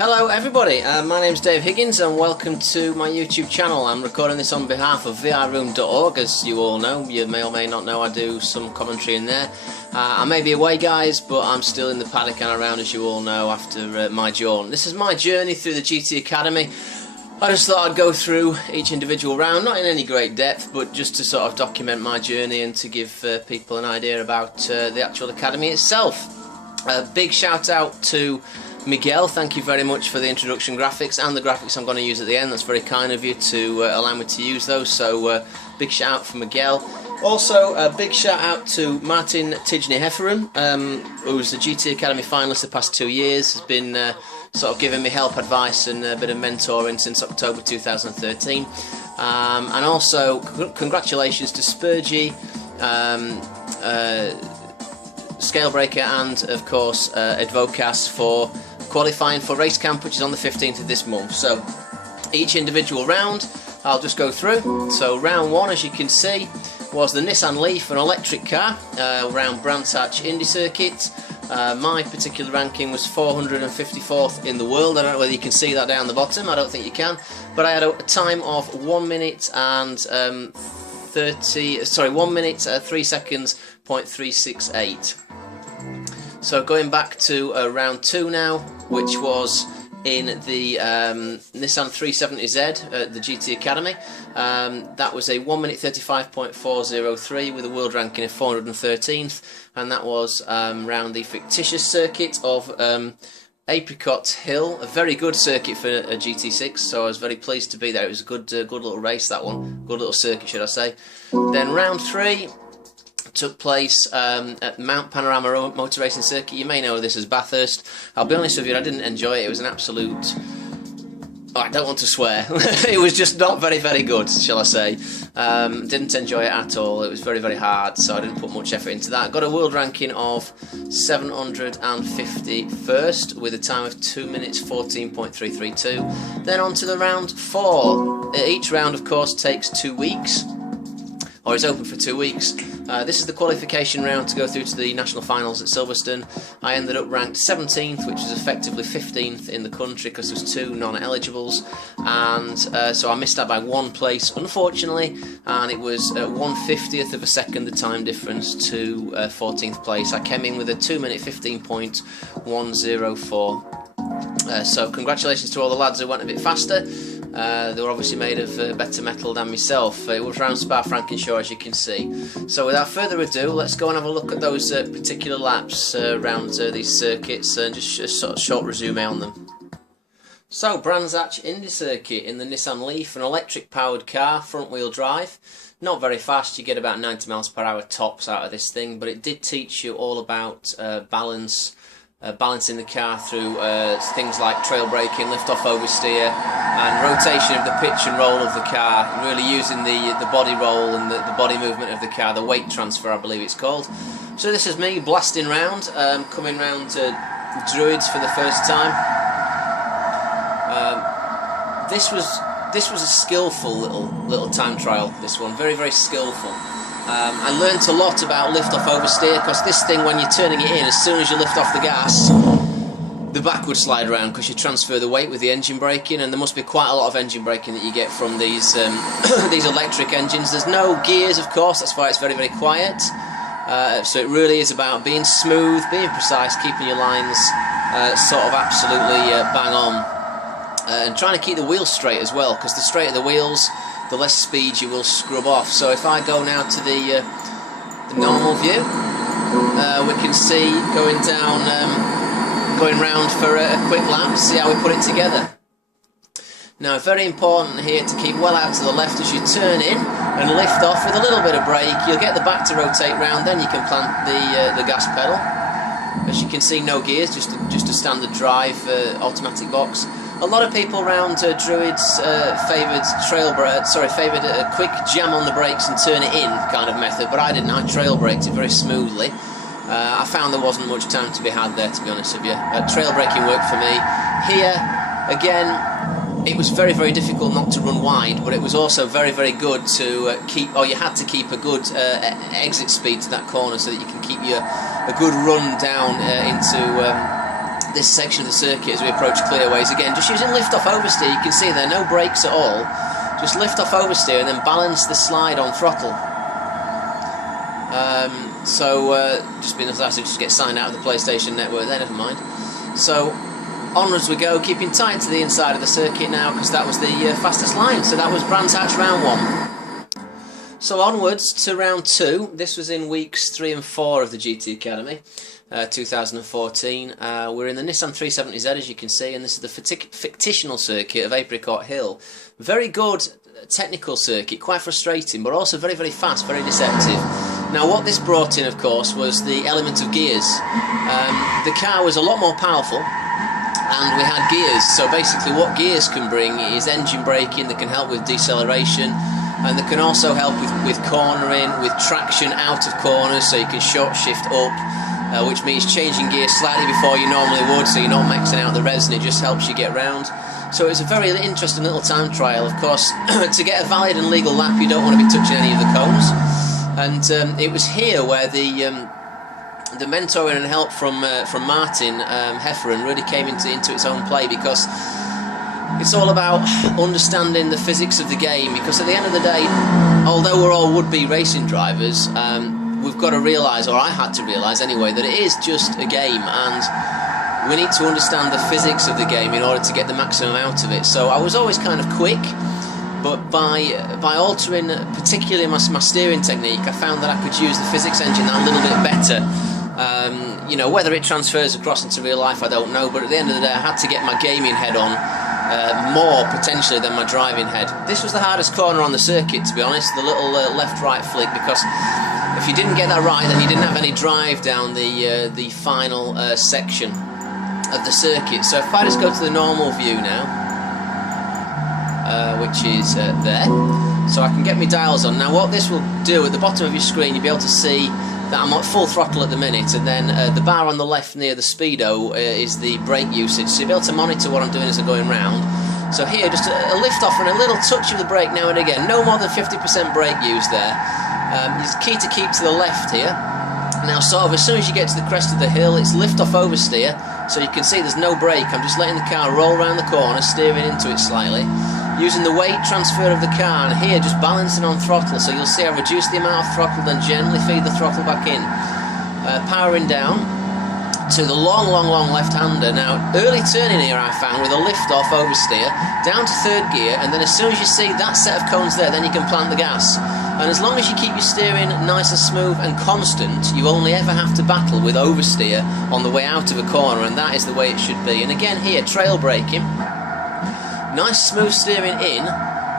Hello everybody, my name's Dave Higgins and welcome to my YouTube channel. I'm recording this on behalf of VRroom.org. As you all know, you may or may not know, I do some commentary in there. I may be away guys, but I'm still in the paddock and around, as you all know, after my jaunt. This is my journey through the GT Academy. I just thought I'd go through each individual round, not in any great depth, but just to sort of document my journey and to give people an idea about the actual Academy itself. A big shout out to Miguel, thank you very much for the introduction graphics and the graphics I'm going to use at the end. That's very kind of you to allow me to use those, so big shout out for Miguel. Also a big shout out to Martin Tijney-Hefferon, who's the GT Academy finalist the past 2 years, has been sort of giving me help, advice and a bit of mentoring since October 2013. And also congratulations to Spurgey, Scalebreaker and of course Advocas for qualifying for race camp, which is on the 15th of this month. So each individual round I'll just go through. So round one, as you can see, was the Nissan Leaf, an electric car, around Brands Hatch Indy Circuit. My particular ranking was 454th in the world. I don't know whether you can see that down the bottom, I don't think you can, but I had a time of 1 minute and 1 minute 3 seconds .368. So going back to round 2 now, which was in the Nissan 370Z at the GT Academy. That was a 1 minute 35.403 with a world ranking of 413th, and that was round the fictitious circuit of Apricot Hill, a very good circuit for a GT6, so I was very pleased to be there. It was a good little race, that one, good little circuit should I say. Then round 3 took place at Mount Panorama Motor Racing Circuit. You may know this as Bathurst. I'll be honest with you, I didn't enjoy it. It was an absolute... Oh, I don't want to swear. It was just not very good, shall I say. Didn't enjoy it at all. It was very hard, so I didn't put much effort into that. Got a world ranking of 751st with a time of 2 minutes 14.332. Then on to the round 4. Each round, of course, takes 2 weeks, or is open for 2 weeks. This is the qualification round to go through to the national finals at Sliverstone. I ended up ranked 17th, which was effectively 15th in the country because there was 2 non-eligibles, and so I missed out by 1 place, unfortunately, and it was 1/50th of a second the time difference to 14th place. I came in with a 2 minute 15.104. So congratulations to all the lads who went a bit faster. They were obviously made of better metal than myself. It was around Spa-Francorchamps, as you can see. So without further ado, let's go and have a look at those particular laps around these circuits and just a sort of short resume on them. So Brands Hatch Indy Circuit in the Nissan Leaf, an electric powered car, front wheel drive. Not very fast, you get about 90 miles per hour tops out of this thing, but it did teach you all about balancing the car through things like trail braking, lift off oversteer, and rotation of the pitch and roll of the car, really using the body roll and the body movement of the car, the weight transfer I believe it's called. So this is me blasting round, coming round to Druids for the first time. This was a skillful little time trial, this one, very skillful. I learnt a lot about lift-off oversteer, because this thing, when you're turning it in, as soon as you lift off the gas, the back would slide around because you transfer the weight with the engine braking, and there must be quite a lot of engine braking that you get from these these electric engines. There's no gears, of course, that's why it's very quiet. So it really is about being smooth, being precise, keeping your lines sort of absolutely bang on, and trying to keep the wheels straight as well, because the straighter the wheels, the less speed you will scrub off. So if I go now to the normal view, we can see going down, going round for a quick lap, see how we put it together. Now, very important here to keep well out to the left as you turn in and lift off with a little bit of brake. You'll get the back to rotate round, then you can plant the gas pedal. As you can see, no gears, just a standard drive automatic box. A lot of people around Druids favoured favoured a quick jam on the brakes and turn it in kind of method, but I didn't. I trail braked it very smoothly. I found there wasn't much time to be had there, to be honest with you. Trail braking worked for me. Here, again, it was very, very difficult not to run wide, but it was also very, very good to you had to keep a good exit speed to that corner so that you can keep a good run down into this section of the circuit as we approach clearways. Again, just using lift-off oversteer. You can see there, no brakes at all. Just lift-off oversteer and then balance the slide on throttle. Just being nice to just get signed out of the PlayStation Network there, never mind. So, onwards we go, keeping tight to the inside of the circuit now, because that was the fastest line. So that was Brands Hatch round 1. So onwards to round 2. This was in weeks 3 and 4 of the GT Academy, 2014. We're in the Nissan 370Z, as you can see, and this is the fictional circuit of Apricot Hill. Very good technical circuit, quite frustrating, but also very, very fast, very deceptive. Now, what this brought in, of course, was the element of gears. The car was a lot more powerful, and we had gears. So basically, what gears can bring is engine braking that can help with deceleration, and that can also help with cornering, with traction out of corners, so you can short shift up, which means changing gears slightly before you normally would, so you're not maxing out the revs, and it just helps you get round. So it's a very interesting little time trial. Of course, to get a valid and legal lap, you don't want to be touching any of the cones. And it was here where the mentoring and help from Martin Hefferon really came into its own play, because it's all about understanding the physics of the game. Because at the end of the day, although we're all would-be racing drivers, we've got to realise, or I had to realise anyway, that it is just a game, and we need to understand the physics of the game in order to get the maximum out of it. So I was always kind of quick. But by altering particularly my steering technique, I found that I could use the physics engine that little bit better. You know, whether it transfers across into real life, I don't know, but at the end of the day I had to get my gaming head on more potentially than my driving head. This was the hardest corner on the circuit, to be honest, the little left-right flick, because if you didn't get that right, then you didn't have any drive down the final section of the circuit. So if I just go to the normal view now, which is there, so I can get my dials on. Now what this will do, at the bottom of your screen you'll be able to see that I'm at full throttle at the minute, and then the bar on the left near the speedo is the brake usage, so you'll be able to monitor what I'm doing as I'm going round. So here, just a lift off and a little touch of the brake now and again, no more than 50% brake use there. It's key to keep to the left here. Now sort of as soon as you get to the crest of the hill, it's lift off oversteer, so you can see there's no brake. I'm just letting the car roll around the corner, steering into it slightly, using the weight transfer of the car, and here just balancing on throttle, so you'll see I reduce the amount of throttle, then gently feed the throttle back in. Powering down to the long left-hander. Now, early turning here I found with a lift-off oversteer, down to third gear, and then as soon as you see that set of cones there, then you can plant the gas. And as long as you keep your steering nice and smooth and constant, you only ever have to battle with oversteer on the way out of a corner, and that is the way it should be. And again here, trail braking. Nice smooth steering in,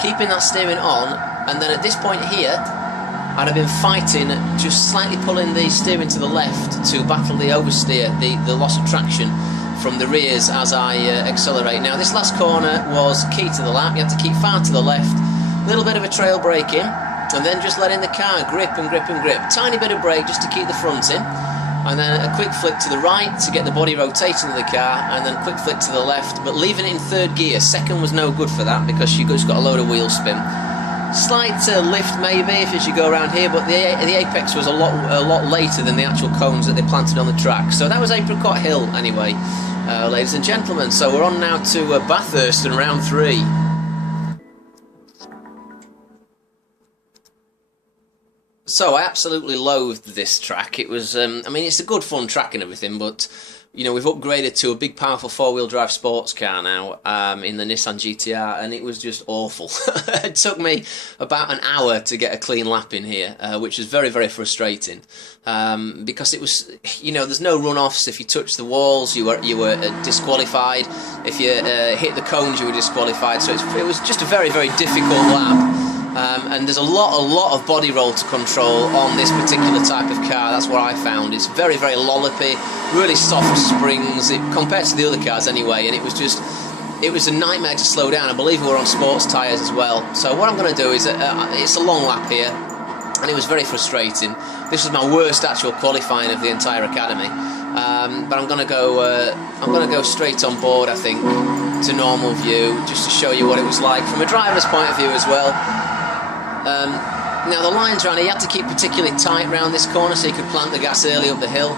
keeping that steering on, and then at this point here I'd have been fighting, just slightly pulling the steering to the left to battle the oversteer, the loss of traction from the rears as I accelerate. Now this last corner was key to the lap. You have to keep far to the left, a little bit of a trail braking, and then just letting the car grip and grip and grip. Tiny bit of brake just to keep the front in, and then a quick flick to the right to get the body rotating of the car, and then a quick flick to the left, but leaving it in third gear. Second was no good for that because you just got a load of wheel spin. Slight lift maybe if you go around here, but the apex was a lot later than the actual cones that they planted on the track. So that was Apricot Hill anyway, ladies and gentlemen. So we're on now to Bathurst and round 3. So I absolutely loathed this track. It was, I mean, it's a good fun track and everything, but you know, we've upgraded to a big powerful four-wheel drive sports car now in the Nissan GTR, and it was just awful. It took me about an hour to get a clean lap in here, which was very, very frustrating, because it was, you know, there's no run-offs. If you touched the walls, you were disqualified. If you hit the cones, you were disqualified. So it was just a very, very difficult lap. And there's a lot of body roll to control on this particular type of car. That's what I found. It's very, very lollopy, really soft springs compared to the other cars anyway, and it was just it was a nightmare to slow down. I believe we were on sports tyres as well. So what I'm going to do is, it's a long lap here, and it was very frustrating. This was my worst actual qualifying of the entire academy. But I'm going to go straight on board, I think, to normal view, just to show you what it was like from a driver's point of view as well. Now the lines around here, you had to keep particularly tight around this corner so you could plant the gas early up the hill.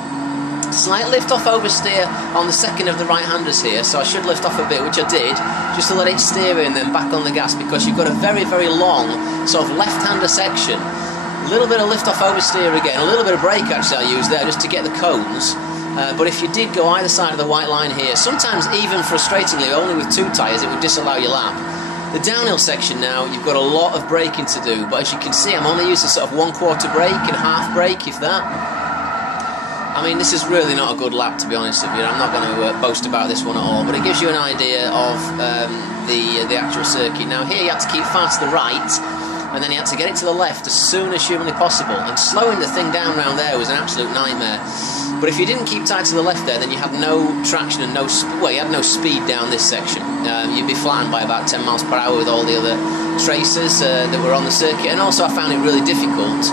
Slight lift off oversteer on the second of the right-handers here, so I should lift off a bit, which I did, just to let it steer in, then back on the gas, because you've got a very, very long sort of left-hander section. A little bit of lift off oversteer again, a little bit of brake actually I used there just to get the cones. But if you did go either side of the white line here, sometimes even frustratingly, only with 2 tyres, it would disallow your lap. The downhill section now, you've got a lot of braking to do, but as you can see, I'm only using sort of 1/4 brake and half brake, if that. I mean, this is really not a good lap, to be honest with you. I'm not going to boast about this one at all, but it gives you an idea of the actual circuit. Now here you have to keep far to the right, and then you had to get it to the left as soon as humanly possible, and slowing the thing down around there was an absolute nightmare. But if you didn't keep tight to the left there, then you had no traction and you had no speed down this section. You'd be flattened by about 10 miles per hour with all the other tracers that were on the circuit. And also I found it really difficult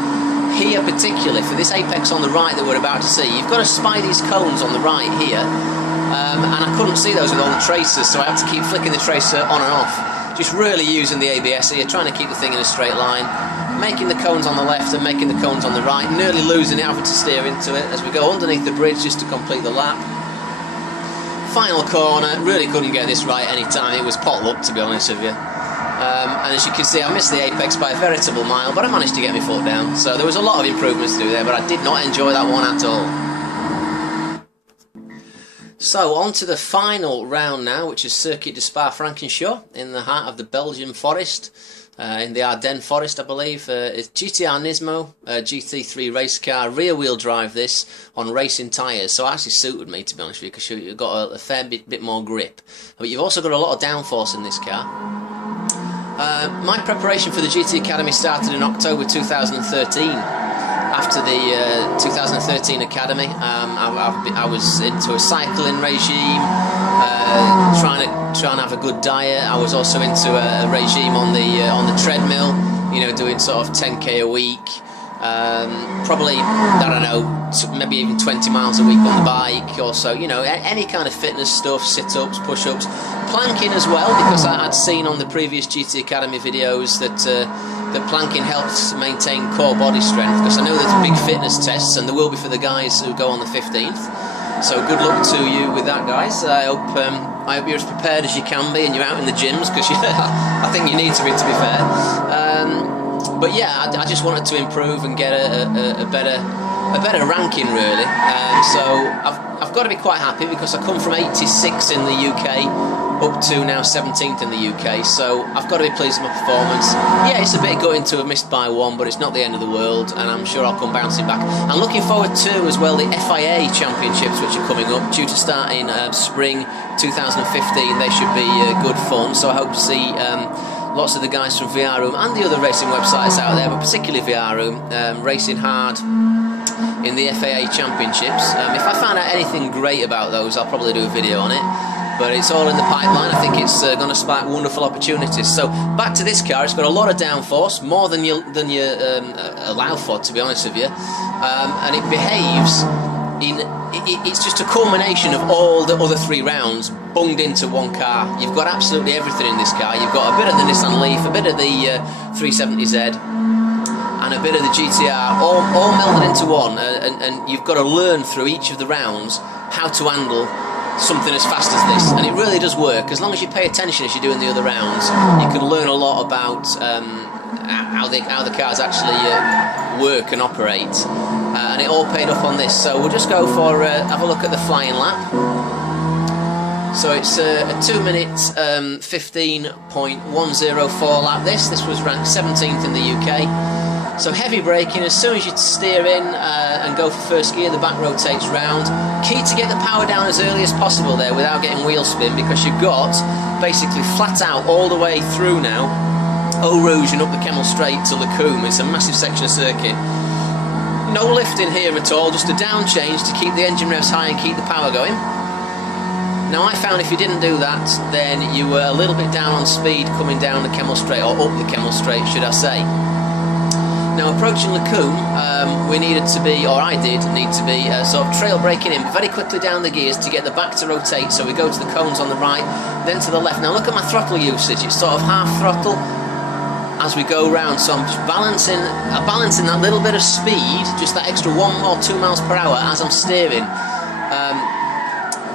here, particularly for this apex on the right that we're about to see. You've got to spy these cones on the right here, and I couldn't see those with all the tracers, so I had to keep flicking the tracer on and off. Just really using the ABS here, trying to keep the thing in a straight line, making the cones on the left and making the cones on the right, nearly losing it, having to steer into it as we go underneath the bridge just to complete the lap. Final corner, really couldn't get this right any time. It was pot luck, to be honest with you. And as you can see, I missed the apex by a veritable mile, but I managed to get my foot down. So there was a lot of improvements to do there, but I did not enjoy that one at all. So on to the final round now, which is Circuit de Spa-Francorchamps in the heart of the Belgian forest, in the Ardennes forest I believe. It's GTR Nismo, GT3 race car, rear wheel drive this on racing tyres, so it actually suited me, to be honest with you, because you've got a fair bit more grip, but you've also got a lot of downforce in this car. My preparation for the GT Academy started in October 2013. After the 2013 Academy, I was into a cycling regime, trying to have a good diet. I was also into a regime on the treadmill, you know, doing sort of 10k a week, probably, I don't know, maybe even 20 miles a week on the bike, or so, you know, any kind of fitness stuff, sit-ups, push-ups, planking as well, because I had seen on the previous GT Academy videos that planking helps maintain core body strength, because I know there's big fitness tests, and there will be for the guys who go on the 15th. So good luck to you with that, guys. I hope you're as prepared as you can be, and you're out in the gyms, because I think you need to be fair. But yeah, I just wanted to improve and get a better ranking, really. So I've got to be quite happy, because I come from 86 in the UK up to now 17th in the UK, so I've got to be pleased with my performance. Yeah, it's a bit gutting to have missed by one, but it's not the end of the world, and I'm sure I'll come bouncing back. I'm looking forward to, as well, the FIA Championships, which are coming up, due to start in spring 2015. They should be good fun, so I hope to see lots of the guys from VR Room and the other racing websites out there, but particularly VR Room, racing hard in the FIA Championships. If I find out anything great about those, I'll probably do a video on it. But it's all in the pipeline. I think it's going to spark wonderful opportunities. So back to this car, it's got a lot of downforce, more than you allow for, to be honest with you, and it behaves it's just a culmination of all the other 3 rounds bunged into one car. You've got absolutely everything in this car. You've got a bit of the Nissan Leaf, a bit of the 370Z, and a bit of the GTR, all melded into one, and you've got to learn through each of the rounds how to handle something as fast as this, and it really does work. As long as you pay attention as you're doing the other rounds, you can learn a lot about how the cars actually work and operate, and it all paid off on this. So we'll just go for have a look at the flying lap. So it's a 2 minute 15.104 lap. This was ranked 17th in the UK. So heavy braking, as soon as you steer in and go for first gear, the back rotates round. Key to get the power down as early as possible there without getting wheel spin, because you've got basically flat out all the way through now, Eau Rouge and up the Kemmel Straight to Lacombe. It's a massive section of circuit. No lift in here at all, just a down change to keep the engine revs high and keep the power going. Now I found if you didn't do that, then you were a little bit down on speed coming down the Kemmel Straight, or up the Kemmel Straight should I say. Now approaching Lacoum, we needed to be, or I did need to be, sort of trail braking in very quickly down the gears to get the back to rotate, so we go to the cones on the right, then to the left. Now look at my throttle usage, it's sort of half throttle as we go round, so I'm just balancing that little bit of speed, just that extra 1 or 2 miles per hour as I'm steering,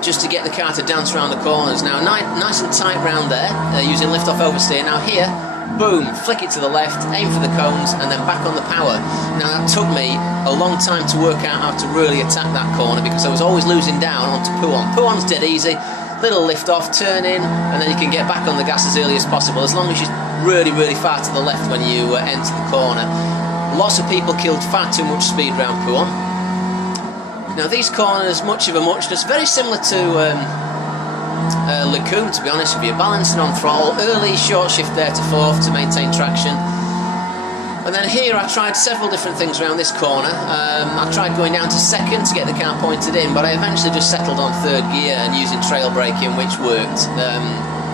just to get the car to dance around the corners. Now nice and tight round there, using lift off oversteer. Now here, boom, flick it to the left, aim for the cones, and then back on the power. Now that took me a long time to work out how to really attack that corner, because I was always losing down onto Pouhon. Pouhon's dead easy, little lift off, turn in, and then you can get back on the gas as early as possible, as long as you're really far to the left when you enter the corner. Lots of people killed far too much speed round Pouhon. Now these corners, much of a muchness, very similar to Lacoum, to be honest with you, balancing on throttle, early short shift there to fourth to maintain traction. And then here I tried several different things around this corner. I tried going down to second to get the car pointed in, but I eventually just settled on third gear and using trail braking, which worked.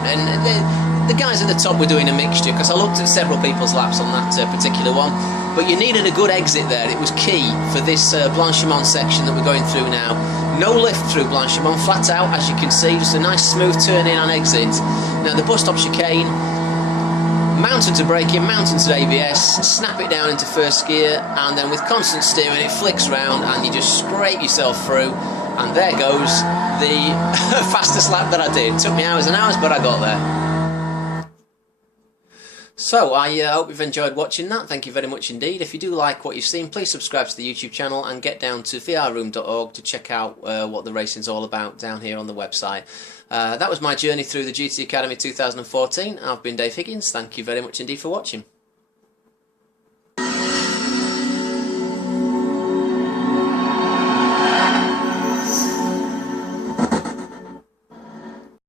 And the guys at the top were doing a mixture, because I looked at several people's laps on that particular one. But you needed a good exit there. It was key for this Blanchimont section that we're going through now. No lift through Blanchimont, flat out, as you can see, just a nice smooth turn in on exit. Now the bus stop chicane, mountain to braking, mountain to ABS, snap it down into first gear, and then with constant steering it flicks round and you just scrape yourself through, and there goes the fastest lap that I did. It took me hours and hours, but I got there. So, I hope you've enjoyed watching that. Thank you very much indeed. If you do like what you've seen, please subscribe to the YouTube channel and get down to vrroom.org to check out what the racing's all about down here on the website. That was my journey through the GT Academy 2014. I've been Dave Higgins. Thank you very much indeed for watching.